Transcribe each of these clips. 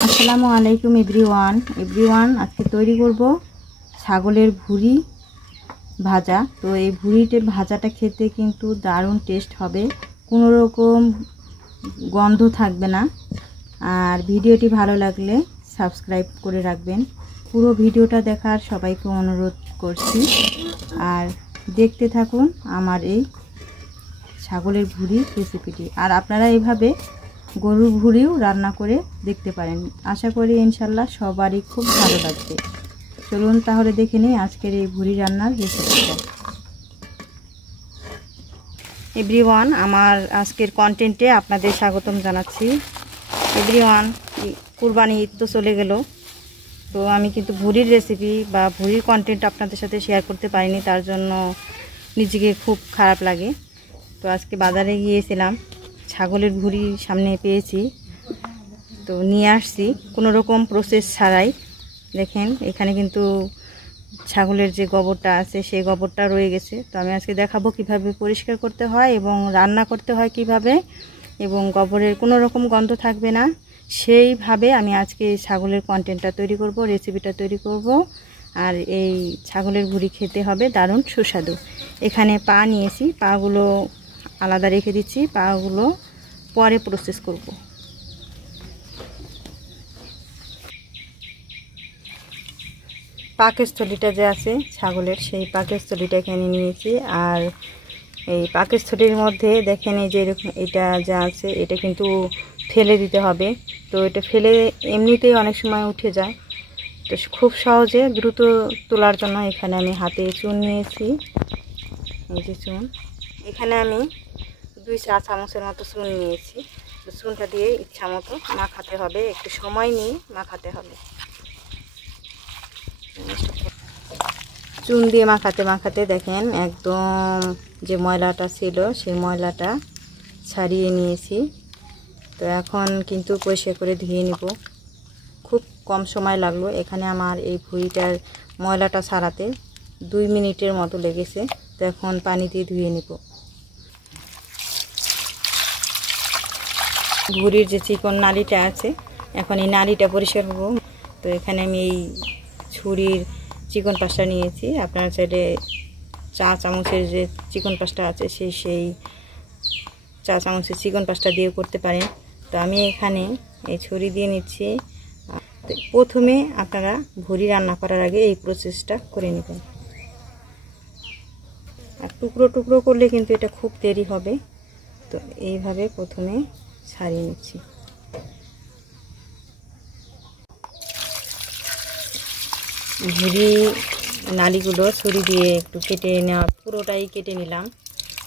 আসসালামু আলাইকুম এভরিওয়ান আজকে তৈরি করব ছাগলের ভুঁড়ি ভাজা। তো এই ভুঁড়িটার ভাজাটা খেতে কিন্তু দারুণ টেস্ট হবে, কোনো রকম গন্ধ থাকবে না। আর ভিডিওটি ভালো লাগলে সাবস্ক্রাইব করে রাখবেন। পুরো ভিডিওটা দেখার সবাইকে অনুরোধ করছি। আর দেখতে থাকুন আমার এই ছাগলের ভুঁড়ি রেসিপিটি। আর আপনারা এইভাবে গরুর ভুঁড়িও রান্না করে দেখতে পারেন। আশা করি ইনশাল্লাহ সবারই খুব ভালো লাগবে। চলুন তাহলে দেখে নিই আজকের এই ভুঁড়ি রান্নার রেসিপিটা। এভরিওয়ান, আমার আজকের কন্টেন্টে আপনাদের স্বাগতম জানাচ্ছি। এভরিওয়ান, কুরবানি ঈদ তো চলে গেল, তো আমি কিন্তু ভুঁড়ির রেসিপি বা ভুঁড়ির কন্টেন্ট আপনাদের সাথে শেয়ার করতে পারিনি, তার জন্য নিজেকে খুব খারাপ লাগে। তো আজকে বাজারে গিয়েছিলাম, ছাগলের ভুঁড়ি সামনে পেয়েছি, তো নিয়ে আসছি কোনো রকম প্রসেস ছাড়াই। দেখেন এখানে কিন্তু ছাগলের যে গোবরটা আছে সেই গোবরটা রয়ে গেছে। তো আমি আজকে দেখাবো কিভাবে পরিষ্কার করতে হয় এবং রান্না করতে হয় কিভাবে, এবং গোবরের কোনো রকম গন্ধ থাকবে না, সেইভাবে আমি আজকে ছাগলের কন্টেন্টটা তৈরি করব, রেসিপিটা তৈরি করব। আর এই ছাগলের ভুঁড়ি খেতে হবে দারুণ সুস্বাদু। এখানে পা নিয়েছি, পাগুলো আলাদা রেখে দিচ্ছি, পাগুলো পরে প্রসেস করব। পাকস্থলীটা যে আছে ছাগলের, সেই পাকস্থলীটা এখানে নিয়েছি। আর এই পাকস্থলীর মধ্যে দেখেন এই যে এরকম এটা যা আছে এটা কিন্তু ফেলে দিতে হবে। তো এটা ফেলে এমনিতেই অনেক সময় উঠে যায়, তো খুব সহজে দ্রুত তোলার জন্য এখানে আমি হাতে চুন নিয়েছি। এই যে চুন, এখানে আমি 2 চা চামচের মতো চুন নিয়েছি। তো চুনটা দিয়ে ইচ্ছা মতো মাখাতে হবে, একটু সময় নিয়ে মাখাতে হবে। চুন দিয়ে মাখাতে মাখাতে দেখেন একদম যে ময়লাটা ছিল সেই ময়লাটা ছাড়িয়ে নিয়েছি। তো এখন কিন্তু পরিষ্কার করে ধুয়ে নিব। খুব কম সময় লাগলো এখানে আমার এই ভুঁড়িটার ময়লাটা ছাড়াতে, 2 মিনিটের মতো লেগেছে। তো এখন পানি দিয়ে ধুয়ে নিব। ভুঁড়ির যে চিকন নালিটা আছে, এখন এই নালিটা পরিষ্কার করব। তো এখানে আমি এই ছুরির চিকন পাশটা নিয়েছি। আপনার চাইলে চা চামচের যে চিকন পাশটা আছে সেই চা চামচের চিকন পাশটা দিয়ে করতে পারেন। তো আমি এখানে এই ছুরি দিয়ে নিচ্ছি। তো প্রথমে আপনারা ভুঁড়ি রান্না করার আগে এই প্রসেসটা করে নেবেন। আর টুকরো টুকরো করলে কিন্তু এটা খুব দেরি হবে। তো এইভাবে প্রথমে ছাড়িয়ে নিচ্ছি। ভুঁড়ি নালিগুলো ছুরি দিয়ে একটু কেটে নেওয়া, পুরোটাই কেটে নিলাম।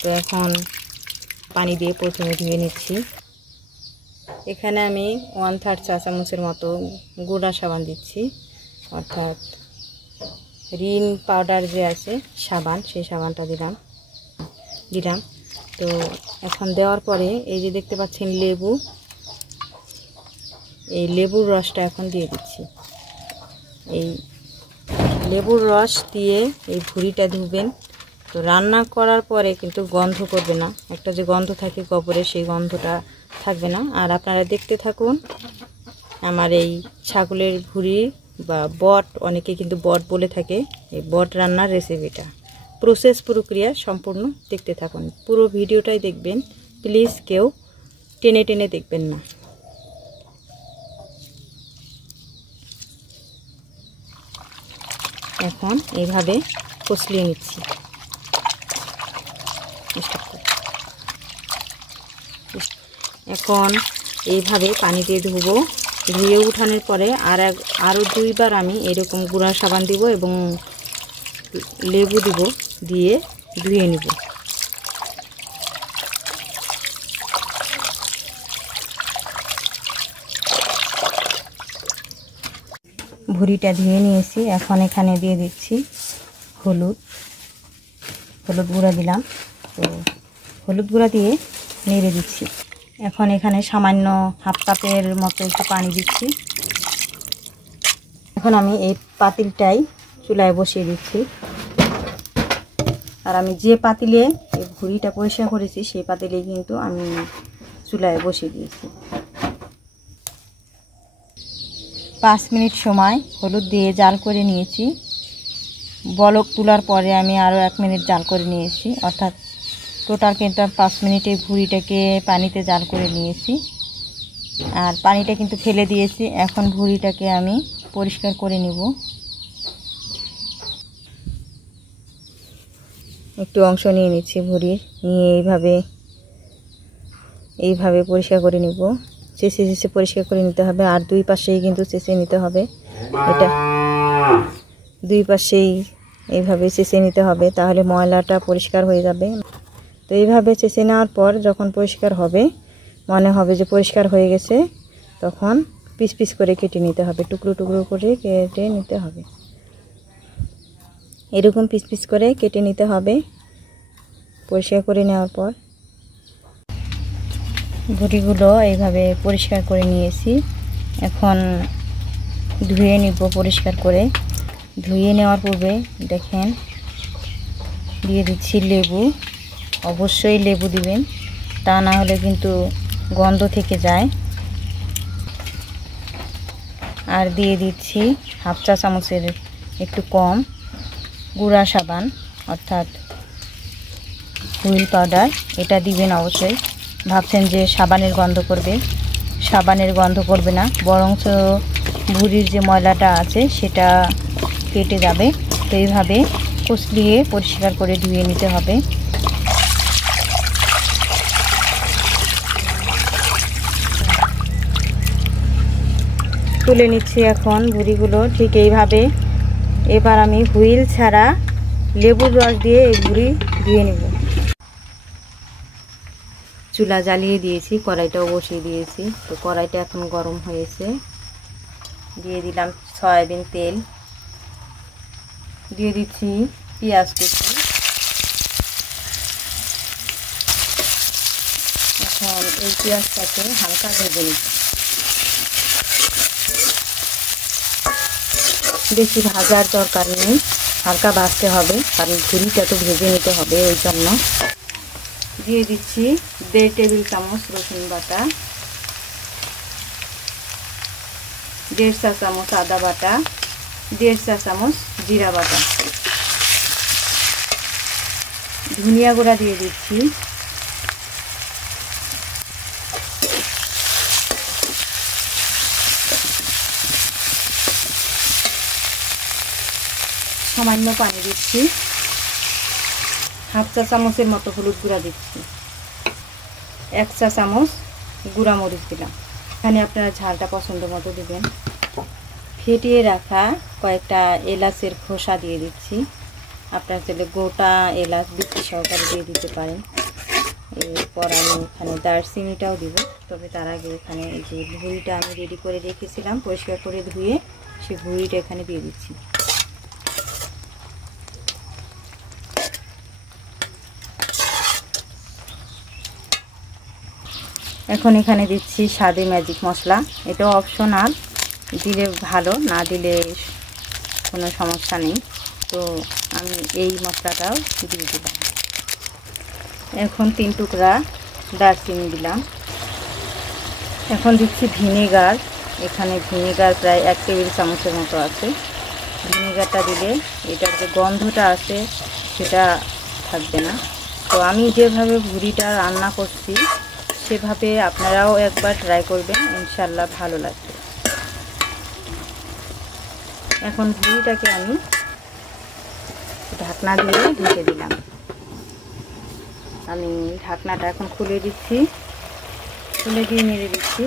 তো এখন পানি দিয়ে প্রথমে ধুয়ে নিচ্ছি। এখানে আমি 1/3 চা চামচের মতো গুঁড়া সাবান দিচ্ছি, অর্থাৎ রিন পাউডার যে আছে সাবান, সেই সাবানটা দিলাম। তো এখন দেওয়ার পরে এই যে দেখতে পাচ্ছেন লেবু, এই লেবুর রসটা এখন দিয়ে দিচ্ছি। এই লেবুর রস দিয়ে এই ভুঁড়িটা ধুবেন। তো রান্না করার পরে কিন্তু গন্ধ করবে না, একটা যে গন্ধ থাকে গোবরে সেই গন্ধটা থাকবে না। আর আপনারা দেখতে থাকুন আমার এই ছাগলের ভুঁড়ি বা বট, অনেকে কিন্তু বট বলে থাকে, এই বট রান্নার রেসিপিটা প্রসেস প্রক্রিয়া সম্পূর্ণ দেখতে থাকুন। পুরো ভিডিওটাই দেখবেন, প্লিজ কেউ টেনে টেনে দেখবেন না। এখন এইভাবে কষলিয়ে নিচ্ছি। এখন এইভাবে পানি দিয়ে ধুবো। ধুয়ে উঠানোর পরে আরও 2 বার আমি এরকম গুঁড়া সাবান দিব এবং লেবু দিব, দিয়ে ধুয়ে নিব। ভুঁড়িটা ধুয়ে নিয়েছি। এখন এখানে দিয়ে দিচ্ছি হলুদ গুঁড়া দিলাম। তো হলুদ গুঁড়া দিয়ে নেড়ে দিচ্ছি। এখন এখানে সামান্য 1/2 কাপের মতো একটু পানি দিচ্ছি। এখন আমি এই পাতিলটাই চুলায় বসিয়ে দিচ্ছি। আর আমি যে পাতিলে এই ভুঁড়িটা পরিষ্কার করেছি সেই পাতিলে কিন্তু আমি চুলায় বসিয়ে দিয়েছি। 5 মিনিট সময় হলুদ দিয়ে জাল করে নিয়েছি। বলক তোলার পরে আমি আরও 1 মিনিট জাল করে নিয়েছি, অর্থাৎ টোটাল কিন্তু 5 মিনিটে ভুঁড়িটাকে পানিতে জাল করে নিয়েছি। আর পানিটা কিন্তু ফেলে দিয়েছি। এখন ভুঁড়িটাকে আমি পরিষ্কার করে নিব। একটু অংশ নিয়ে নিচ্ছি ভুঁড়ির, নিয়ে এইভাবে পরিষ্কার করে নিব। চেঁচে পরিষ্কার করে নিতে হবে। আর দুই পাশেই কিন্তু চেঁচে নিতে হবে। এটা দুই পাশেই এইভাবে চেঁচে নিতে হবে, তাহলে ময়লাটা পরিষ্কার হয়ে যাবে। তো এইভাবে চেঁচে নেওয়ার পর যখন পরিষ্কার হবে, মনে হবে যে পরিষ্কার হয়ে গেছে, তখন পিস পিস করে কেটে নিতে হবে, টুকরো টুকরো করে কেটে নিতে হবে। এরকম পিস পিস করে কেটে নিতে হবে পরিষ্কার করে নেওয়ার পর। ভুঁড়িগুলো এইভাবে পরিষ্কার করে নিয়েছি। এখন ধুয়ে নিব পরিষ্কার করে। ধুয়ে নেওয়ার পূর্বে দেখেন দিয়ে দিচ্ছি লেবু। অবশ্যই লেবু দিবেন, তা না হলে কিন্তু গন্ধ থেকে যায়। আর দিয়ে দিচ্ছি 1/2 চা চামচের একটু কম গুঁড়া সাবান, অর্থাৎ হুইল পাউডার। এটা দিবেন অবশ্যই। ভাবছেন যে সাবানের গন্ধ করবে, সাবানের গন্ধ করবে না, বরঞ্চ ভুঁড়ির যে ময়লাটা আছে সেটা কেটে যাবে। তো এইভাবে কুচলিয়ে পরিষ্কার করে ধুয়ে নিতে হবে। তুলে নিচ্ছি এখন ভুঁড়িগুলো ঠিক এইভাবে। এবার আমি হুইল ছাড়া লেবুর রস দিয়ে এই ভুঁড়ি ধুয়ে নেব। চুলা জ্বালিয়ে দিয়েছি, কড়াইটাও বসিয়ে দিয়েছি। তো কড়াইটা এখন গরম হয়েছে। দিয়ে দিলাম সয়াবিন তেল, দিয়ে দিচ্ছি পেঁয়াজ কুচি। এখন এই পেঁয়াজটাকে হালকা ভেজে নিচ্ছি। বেশি ভাজার দরকার নেই, হালকা ভাজতে হবে, কারণ ভুঁড়িটা তো ভেজে নিতে হবে। ওই জন্য দিয়ে দিচ্ছি 1.5 টেবিল চামচ রসুন বাটা, 1.5 চা চামচ আদা বাটা, 1.5 চা চামচ জিরা বাটা। ধনিয়া গুঁড়া দিয়ে দিচ্ছি, সামান্য পানি দিচ্ছি, 1/2 চা চামচের মতো হলুদ গুঁড়া দিচ্ছি, 1 চা চামচ গুঁড়া মরিচ দিলাম। এখানে আপনারা ঝালটা পছন্দ মতো দেবেন। ফেটিয়ে রাখা কয়েকটা এলাচের খোসা দিয়ে দিচ্ছি। আপনারা চাইলে গোটা এলাচ বিচি সহকারে দিয়ে দিতে পারেন। এরপর আমি এখানে দারচিনিটাও দিব। তবে তার আগে এখানে এই যে ভুঁড়িটা আমি রেডি করে রেখেছিলাম পরিষ্কার করে ধুয়ে, সেই ভুঁড়িটা এখানে দিয়ে দিচ্ছি। এখন এখানে দিচ্ছি স্বাদে ম্যাজিক মশলা। এটাও অপশনাল, দিলে ভালো, না দিলে কোনো সমস্যা নেই। তো আমি এই মশলাটাও দিয়ে দিলাম। এখন 3 টুকরা দারচিনি দিলাম। এখন দিচ্ছি ভিনেগার। এখানে ভিনেগার প্রায় 1 টেবিল চামচের মতো আছে। ভিনেগারটা দিলে এটার যে গন্ধটা আছে সেটা থাকবে না। তো আমি যেভাবে ভুঁড়িটা রান্না করছি সেভাবে আপনারাও একবার ট্রাই করবেন, ইনশাল্লাহ ভালো লাগবে। এখন ভুঁড়িটাকে আমি ঢাকনা দিয়ে ঢেকে দিলাম। আমি ঢাকনাটা এখন খুলে দিচ্ছি, খুলে দিয়ে নেড়ে দিচ্ছি।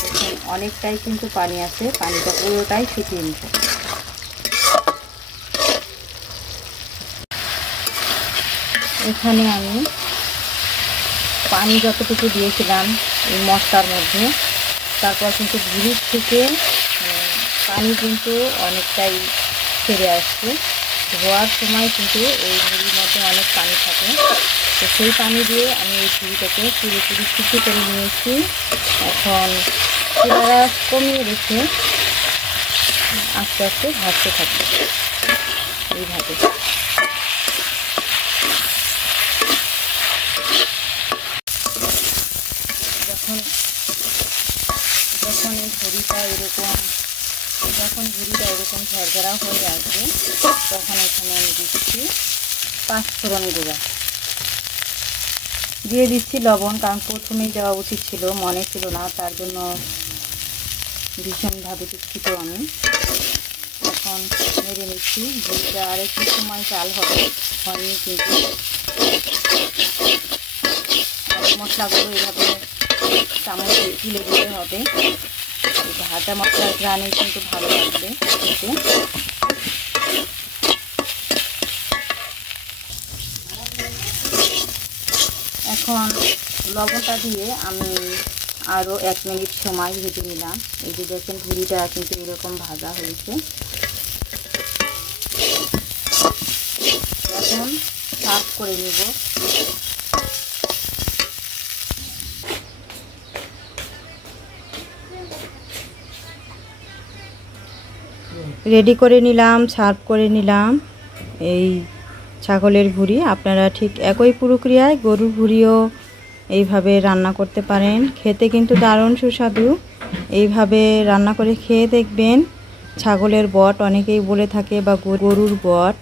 দেখুন অনেকটাই কিন্তু পানি আছে, পানিটা পুরোটাই শুকিয়ে নিতে। এখানে আমি পানি যতটুকু দিয়েছিলাম এই মশলার মধ্যে, তারপর কিন্তু ভুঁড়ির থেকে পানি কিন্তু অনেকটাই ছেড়ে আসছে। ধোয়ার সময় কিন্তু এই ভুঁড়ির মধ্যে অনেক পানি থাকে। তো সেই পানি দিয়ে আমি এই ভুঁড়িটাকে পুরোপুরি সিদ্ধ করে নিয়েছি। এখন চুলাটা কমিয়ে রেখে আস্তে আস্তে ভাজতে থাকি এইভাবে। যখন যখন ভুঁড়িটা এরকম ঝরঝরা হয়ে আসবে তখন এখানে আমি দিচ্ছি পাঁচফোড়ন গুঁড়া, দিয়ে দিচ্ছি লবণ, কারণ প্রথমেই দেওয়া উচিত ছিল, মনে ছিল না, তার জন্য ভীষণভাবে দুঃখিত আমি। এখন নেড়ে নিচ্ছি। ভুঁড়িটা আর একটু সময় জাল হবে, হয়নি কিন্তু। আর মশলাগুলো এভাবে চামচে তুলে দিতে হবে। ভাজা মশলার ঘ্রাণে কিন্তু ভালো লাগবে খেতে। এখন লবণটা দিয়ে আমি আরও 1 মিনিট সময় ভেজে নিলাম। এই যে দেখেন ভুঁড়িটা কিন্তু এরকম ভাজা হয়েছে। এখন সার্ভ করে নিব। রেডি করে নিলাম, সার্ভ করে নিলাম এই ছাগলের ভুঁড়ি। আপনারা ঠিক একই প্রক্রিয়ায় গরুর ভুঁড়িও এইভাবে রান্না করতে পারেন, খেতে কিন্তু দারুণ সুস্বাদু। এইভাবে রান্না করে খেয়ে দেখবেন। ছাগলের বট অনেকেই বলে থাকে বা গরুর বট,